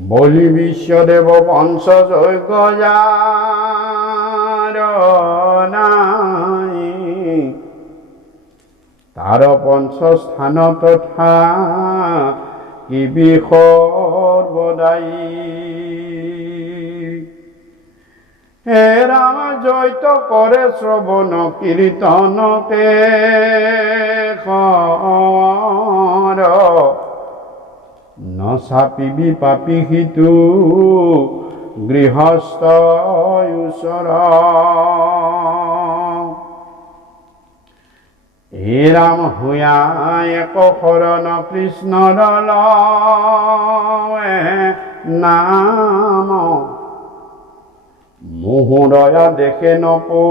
বলি বিশ্বদেব পঞ্চযজ্ঞ যার নাই, তার পঞ্চস্থান তথা কি সর্বদায়ী। হে রাম জয়িত করে শ্রবণ কীর্তনকে কর, ন চাপিবি পাপী সিতু গৃহস্থ ঈশ্বৰ। হে ৰাম হুয়া এক শৰণ কৃষ্ণৰ লয় নাম, মোহদয়া দেখে নপো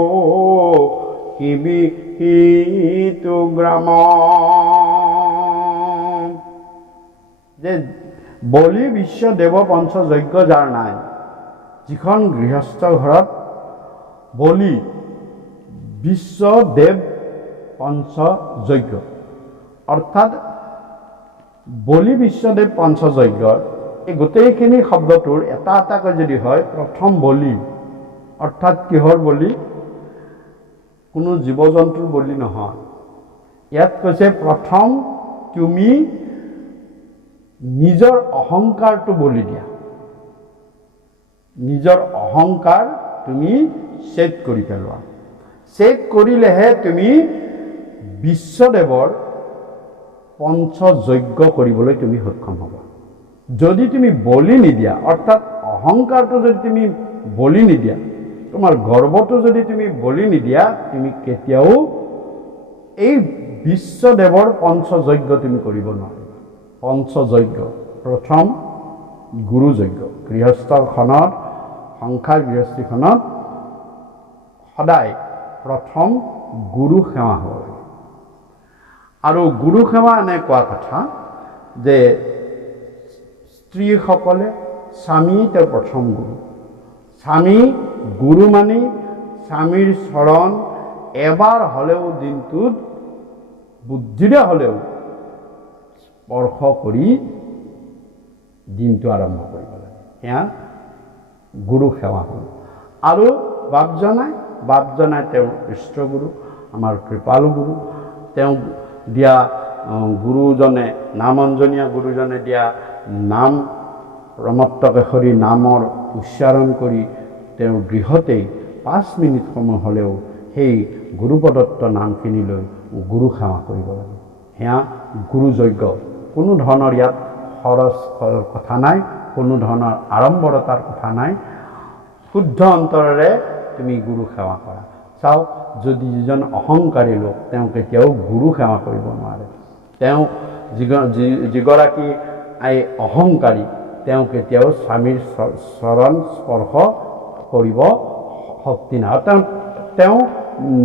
শিবি সিতু গ্ৰাম। যে বলি বিশ্বদেৱ পঞ্চযজ্ঞ যাৰ নাই, যিখন গৃহস্থ ঘৰত বলি বিশ্বদেৱ পঞ্চযজ্ঞ, অৰ্থাৎ বলি বিশ্বদেৱ পঞ্চযজ্ঞৰ এই গোটেইখিনি শব্দটোৰ এটা এটাকৈ যদি হয়, প্ৰথম বলি অৰ্থাৎ কিহৰ বলি? কোনো জীৱ জন্তুৰ বলি নহয়। ইয়াত কৈছে প্ৰথম তুমি নিজৰ অহংকাৰটো বলি দিয়া, নিজৰ অহংকাৰ তুমি ছেদ কৰি পেলোৱা। ছেদ কৰিলেহে তুমি বিশ্বদেৱৰ পঞ্চযজ্ঞ কৰিবলৈ তুমি সক্ষম হ'বা। যদি তুমি বলি নিদিয়া, অৰ্থাৎ অহংকাৰটো যদি তুমি বলি নিদিয়া, তোমাৰ গৰ্বটো যদি তুমি বলি নিদিয়া, তুমি কেতিয়াও এই বিশ্বদেৱৰ পঞ্চযজ্ঞ তুমি কৰিব নোৱাৰিবা। পঞ্চযজ্ঞ প্ৰথম গুৰুযজ্ঞ, গৃহস্থখনত সংসাৰ গৃহস্থীখনত সদায় প্ৰথম গুৰু সেৱা হ'ব লাগে। আৰু গুৰু সেৱা এনেকুৱা কথা যে স্ত্ৰীসকলে স্বামী তেওঁৰ প্ৰথম গুৰু। স্বামী গুৰু মানি স্বামীৰ চৰণ এবাৰ হ'লেও দিনটোত বুদ্ধিৰে হ'লেও স্পৰ্শ কৰি দিনটো আৰম্ভ কৰিব লাগে। সেয়া গুৰু সেৱা হ'ল। আৰু বাপ জনাই তেওঁৰ ইষ্টগুৰু, আমাৰ কৃপালু গুৰু, তেওঁ দিয়া গুৰুজনে, নামঞ্জনীয়া গুৰুজনে দিয়া নাম প্ৰমত্তকেশৰী নামৰ উচ্চাৰণ কৰি তেওঁৰ গৃহতেই 5 মিনিট সময় হ'লেও সেই গুৰু প্ৰদত্ত নামখিনি লৈ গুৰু সেৱা কৰিব লাগে। সেয়া গুৰুযজ্ঞ। কোনো ধৰণৰ ইয়াত খৰচ কথা নাই, কোনো ধৰণৰ আড়ম্বৰতাৰ কথা নাই। শুদ্ধ অন্তৰেৰে তুমি গুৰু সেৱা কৰা। চাওক, যদি যিজন অহংকাৰী লোক, তেওঁ কেতিয়াও গুৰু সেৱা কৰিব নোৱাৰে। তেওঁ যিগৰাকী অহংকাৰী, তেওঁ কেতিয়াও স্বামীৰ চৰণ স্পৰ্শ কৰিব শক্তি নাই। তেওঁ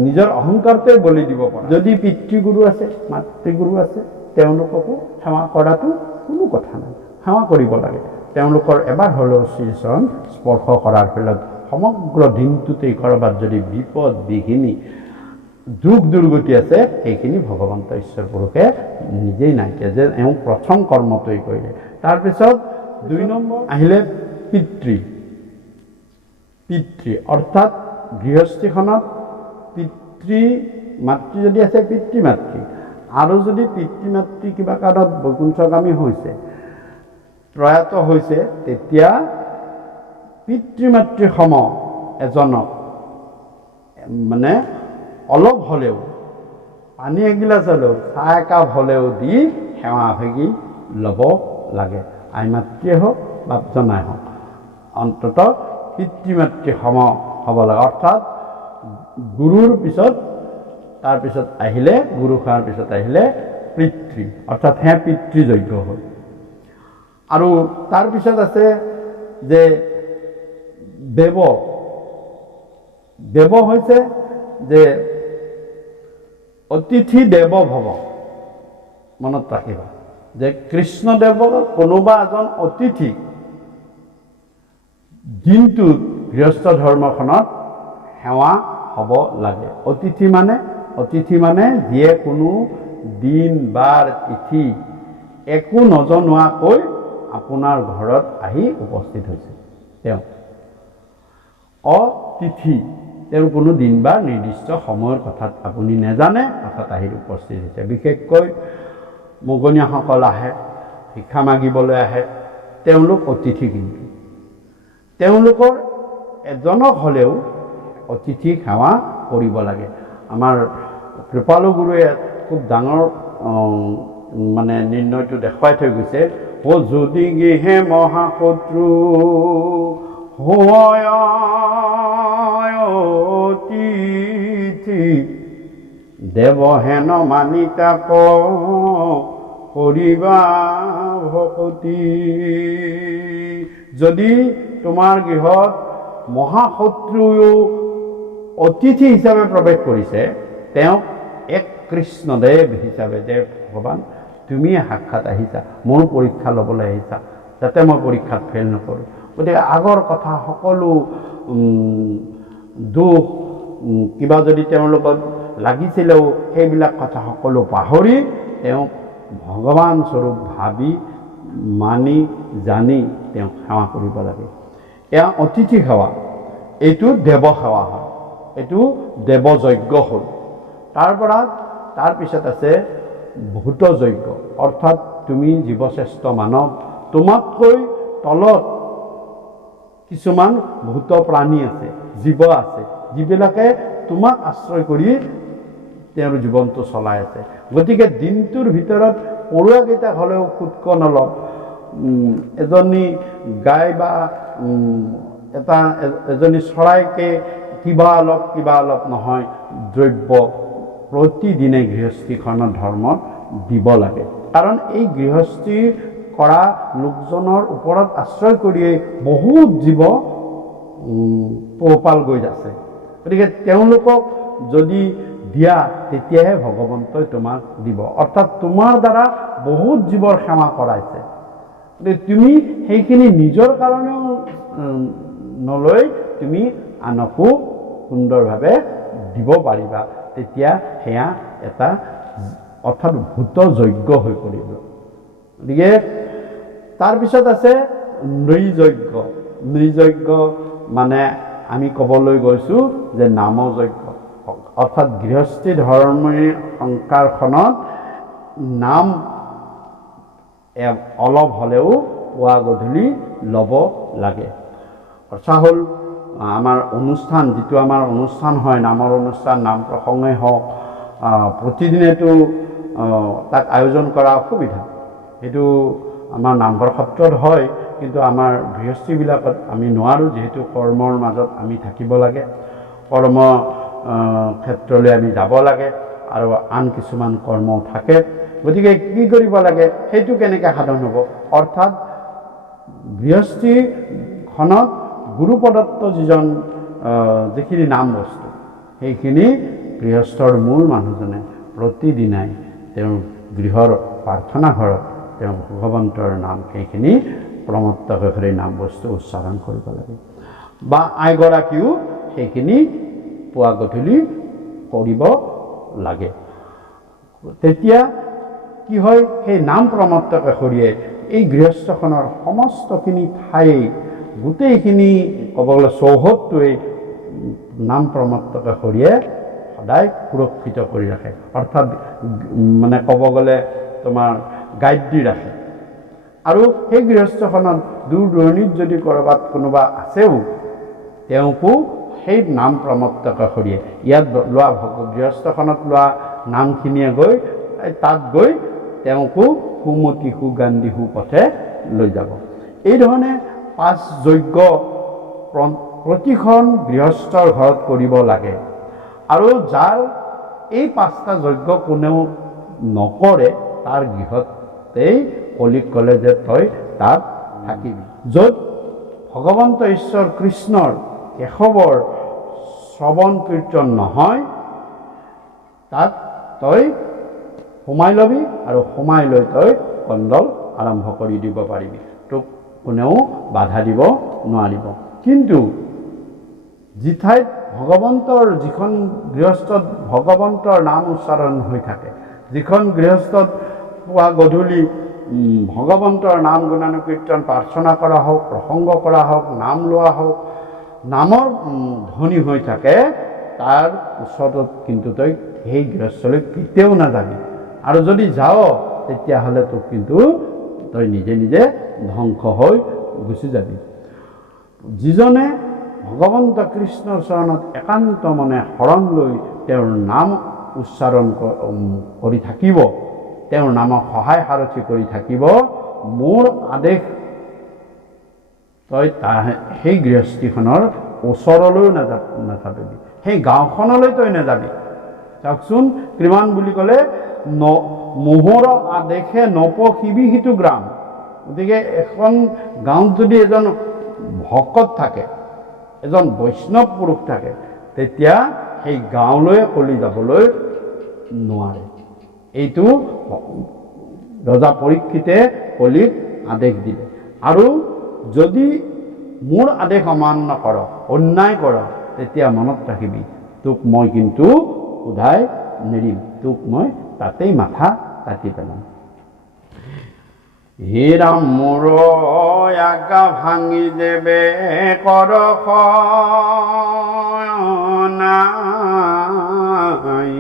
নিজৰ অহংকাৰটোৱে বলি দিব পাৰে। যদি পিতৃগুৰু আছে, মাতৃগুৰু আছে, তেওঁলোককো সেৱা কৰাটো কোনো কথা নাই, সেৱা কৰিব লাগে। তেওঁলোকৰ এবাৰ হ'লেও শ্ৰীচৰণ স্পৰ্শ কৰাৰ ফলত সমগ্ৰ দিনটোতেই ক'ৰবাত যদি বিপদ বিঘিনি দুখ দুৰ্গতি আছে, সেইখিনি ভগৱন্ত ঈশ্বৰ পুৰুষে নিজেই নাইকিয়া, যে এওঁ প্ৰথম কৰ্মটোৱেই কৰিলে। তাৰপিছত 2 নম্বৰ আহিলে পিতৃ। অৰ্থাৎ গৃহস্থীখনত পিতৃ মাতৃ যদি আছে, পিতৃ মাতৃ, আৰু যদি পিতৃ মাতৃ কিবা কাৰণত বৈকুণ্ঠগামী হৈছে, প্ৰয়াত হৈছে, তেতিয়া পিতৃ মাতৃ সম এজনক মানে অলপ হ'লেও, পানী এগিলাচ হ'লেও, চাহ একাপ হ'লেও দি সেৱা ভাগি ল'ব লাগে। আই মাতৃয়ে হওক, বাপ জনাই হওক, অন্ততঃ পিতৃ মাতৃ সম হ'ব লাগে। অৰ্থাৎ গুৰুৰ পিছত, তাৰপিছত আহিলে গুৰু সেৱাৰ পিছত আহিলে পিতৃ, অৰ্থাৎ সেয়া পিতৃযজ্ঞ হ'ল। আৰু তাৰপিছত আছে যে দেৱ হৈছে যে অতিথি দেৱ ভৱ। মনত ৰাখিবা যে কৃষ্ণদেৱৰ কোনোবা এজন অতিথি দিনটোত গৃহস্থ ধৰ্মখনত সেৱা হ'ব লাগে। অতিথি মানে যিয়ে কোনো দিন বাৰ তিথি একো নজনোৱাকৈ আপোনাৰ ঘৰত আহি উপস্থিত হৈছে। তেওঁ অতিথি, তেওঁৰ কোনো দিন বা নিৰ্দিষ্ট সময়ৰ কথাত আপুনি নাজানে, হঠাৎ আহি উপস্থিত হৈছে। বিশেষকৈ মগনীয়াসকল আহে, ভিক্ষা মাগিবলৈ আহে, তেওঁলোক অতিথি। কিন্তু তেওঁলোকৰ এজনক হ'লেও অতিথি সেৱা কৰিব লাগে। আমাৰ কৃপালু গুৰুৱে খুব ডাঙৰ মানে নিৰ্ণয়টো দেখুৱাই থৈ গৈছে। যদি গৃহে মহাশত্ৰু হয় অতিথি, দেৱহেন মানি তাক কৰিবা ভকতি। যদি তোমাৰ গৃহত মহাশত্ৰুও অতিথি হিচাপে প্ৰৱেশ কৰিছে, তেওঁক এক কৃষ্ণদেৱ হিচাপে, যে ভগৱান তুমি সাক্ষাৎ আহিছা, মোৰ পৰীক্ষা ল'বলৈ আহিছা, যাতে মই পৰীক্ষাত ফেইল নকৰোঁ। গতিকে আগৰ কথা সকলো দুখ কিবা যদি তেওঁৰ লগত লাগিছিলেও সেইবিলাক কথা সকলো পাহৰি তেওঁক ভগৱান স্বৰূপ ভাবি মানি জানি তেওঁক সেৱা কৰিব লাগে। এয়া অতিথি সেৱা, এইটো দেৱ সেৱা হয়, এইটো দেৱযজ্ঞ হ'ল। তাৰপিছত আছে ভূত যজ্ঞ, অৰ্থাৎ তুমি জীৱশ্ৰেষ্ঠ মানৱ, তোমাতকৈ তলত কিছুমান ভূত প্ৰাণী আছে, জীৱ আছে, যিবিলাকে তোমাক আশ্ৰয় কৰি তেওঁৰ জীৱনটো চলাই আছে। গতিকে দিনটোৰ ভিতৰত পৰুৱাকেইটা হ'লেও খুটকন অলপ, এজনী গাই বা এজনী চৰাইকে কিবা অলপ নহয় দ্ৰব্য প্ৰতিদিনে গৃহস্থীখনৰ ধৰ্মত দিব লাগে। কাৰণ এই গৃহস্থী কৰা লোকজনৰ ওপৰত আশ্ৰয় কৰিয়েই বহুত জীৱ পোহপাল গৈ আছে। গতিকে তেওঁলোকক যদি দিয়া, তেতিয়াহে ভগৱন্তই তোমাক দিব। অৰ্থাৎ তোমাৰ দ্বাৰা বহুত জীৱৰ সেৱা কৰাইছে, তুমি সেইখিনি নিজৰ কাৰণেও নলৈ তুমি আনকো সুন্দৰভাৱে দিব পাৰিবা। তেতিয়া সেয়া এটা অৰ্থাৎ ভূত যজ্ঞ হৈ পৰিব। গতিকে তাৰপিছত আছে নৃযজ্ঞ। নৃযজ্ঞ মানে আমি ক'বলৈ গৈছোঁ যে নামযজ্ঞ, অৰ্থাৎ গৃহস্থী ধৰ্মীয় সংসাৰখনত নাম অলপ হ'লেও পুৱা গধূলি ল'ব লাগে। অৰ্থাৎ হ'ল আমাৰ অনুষ্ঠান, যিটো আমাৰ অনুষ্ঠান হয়, নামৰ অনুষ্ঠান, নাম প্ৰসংগই হওক, প্ৰতিদিনেতো তাক আয়োজন কৰা অসুবিধা। সেইটো আমাৰ নামঘৰ সত্ৰত হয়, কিন্তু আমাৰ গৃহস্থীবিলাকত আমি নোৱাৰোঁ, যিহেতু কৰ্মৰ মাজত আমি থাকিব লাগে, কৰ্ম ক্ষেত্ৰলৈ আমি যাব লাগে, আৰু আন কিছুমান কৰ্ম থাকে। গতিকে কি কৰিব লাগে, সেইটো কেনেকৈ সাধন হ'ব? অৰ্থাৎ গৃহস্থীখনত গুৰু প্ৰদত্ত যিখিনি নাম বস্তু, সেইখিনি গৃহস্থৰ মূল মানুহজনে প্ৰতিদিনাই তেওঁৰ গৃহৰ প্ৰাৰ্থনা ঘৰত তেওঁ ভগৱন্তৰ নাম সেইখিনি প্ৰমত্তকৈ কৰি নাম বস্তু উচ্চাৰণ কৰিব লাগে। বা আইগৰাকীও সেইখিনি পুৱা গধূলি কৰিব লাগে। তেতিয়া কি হয়, সেই নাম প্ৰমত্ত কাষৰীয়ে এই গৃহস্থখনৰ সমস্তখিনি ঠাই, গোটেইখিনি ক'ব গ'লে চৌহদটোৱেই নাম প্ৰমত্ত কাষৰীয়ে সদায় সুৰক্ষিত কৰি ৰাখে। অৰ্থাৎ মানে ক'ব গ'লে তোমাৰ গাইড দি ৰাখে। আৰু সেই গৃহস্থখনত দূৰ দূৰণিত যদি ক'ৰবাত কোনোবা আছেও, তেওঁকো সেই নাম প্ৰমত্ত কাষৰীয়ে ইয়াত লোৱা গৃহস্থখনত লোৱা নামখিনিয়ে গৈ তাত গৈ তেওঁকো সুমতি সুগান্ধি সুপথে লৈ যাব। এইধৰণে 5 যজ্ঞ প্ৰতিখন গৃহস্থৰ ঘৰত কৰিব লাগে। আৰু যাৰ এই 5টা যজ্ঞ কোনেও নকৰে, তাৰ গৃহতেই কলিক ক'লে যে তই তাত থাকিবি। য'ত ভগৱন্ত ঈশ্বৰ কৃষ্ণৰ কেশৱৰ শ্ৰৱণ কীৰ্তন নহয়, তাত তই সোমাই ল'বি, আৰু সোমাই লৈ তই কণ্ডল আৰম্ভ কৰি দিব পাৰিবি। তোক কোনেও বাধা দিব নোৱাৰিব। কিন্তু যি ঠাইত ভগৱন্তৰ, যিখন গৃহস্থত ভগৱন্তৰ নাম উচ্চাৰণ হৈ থাকে, যিখন গৃহস্থত পুৱা গধূলি ভগৱন্তৰ নাম গুণানুকীৰ্তন প্ৰাৰ্থনা কৰা হওক, প্ৰসংগ কৰা হওক, নাম লোৱা হওক, নামৰ ধ্বনি হৈ থাকে, তাৰ ওচৰত কিন্তু তই সেই গৃহস্থলৈ কেতিয়াও নাযাবি। আৰু যদি যাওঁ তেতিয়াহ'লে তোক কিন্তু তই নিজে নিজে ধ্বংস হৈ গুচি যাবি। যিজনে ভগৱন্ত কৃষ্ণৰ চৰণত একান্ত মনে শৰণ লৈ তেওঁৰ নাম উচ্চাৰণ কৰি থাকিব, তেওঁৰ নামক সহায় সাৰথি কৰি থাকিব, মোৰ আদেশ তই সেই গৃহস্থীখনৰ ওচৰলৈও নাযাবি, সেই গাঁওখনলৈ তই নাযাবি। চাওকচোন, কিমান বুলি ক'লে, মোহৰ আদেশে নপশিবি সিটো গ্ৰাম। গতিকে এখন গাঁৱত যদি এজন ভকত থাকে, এজন বৈষ্ণৱ পুৰুষ থাকে, তেতিয়া সেই গাঁৱলৈ কলি যাবলৈ নোৱাৰে। এইটো ৰজা পৰীক্ষিতে কলিক আদেশ দিলে। আৰু যদি মোৰ আদেশ অমান্য কৰ, অন্যায় কৰ, তেতিয়া মনত ৰাখিবি, তোক মই কিন্তু উধাই নেৰিম, তোক মই তাতেই মাথা কাটি পেলাম। হে ৰাম মোৰ আজ্ঞা ভাঙি দেবে কৰ নাই,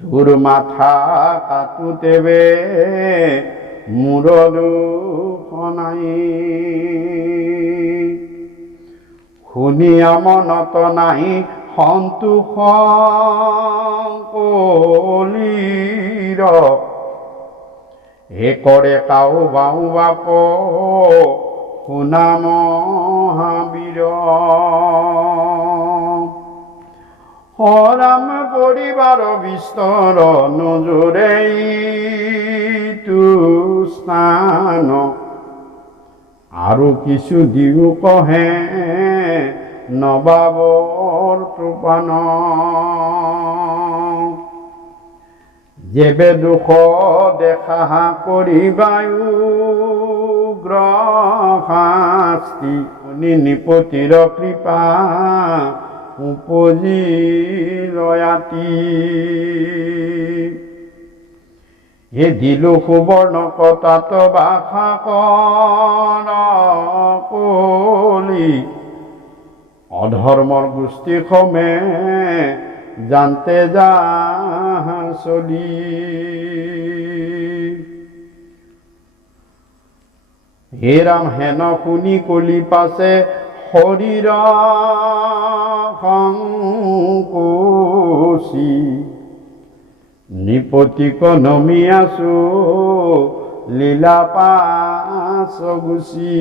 তোৰ মাথা কাটোতেবে মোৰ দুখ নাই। শুনিয়া মনত নাহি সন্তোষ কলিৰ, হে কৰে কাউ বাউ বাপ শুনা মহাবীৰ। ৰাম পৰিবাৰ বিস্তৰ নজৰে তু স্নান, আৰু কিছু দিও কহে নবাবৰ তৃপান। যেবে দুখ দেখা কৰিবায়ু গ্ৰহাস্তি, নিপতিৰ কৃপা উপজি লয়াতি। হে দিলো সুবৰ্ণ কটাত বাসা কৰ কলি, অধৰ্মৰ গোষ্ঠী সমে জানতে যা চলি। হে ৰাম হেন শুনি কলি পাছে শৰীৰ সংকোচি, নিপতিক নমি আছো লীলা পাছ গুচি।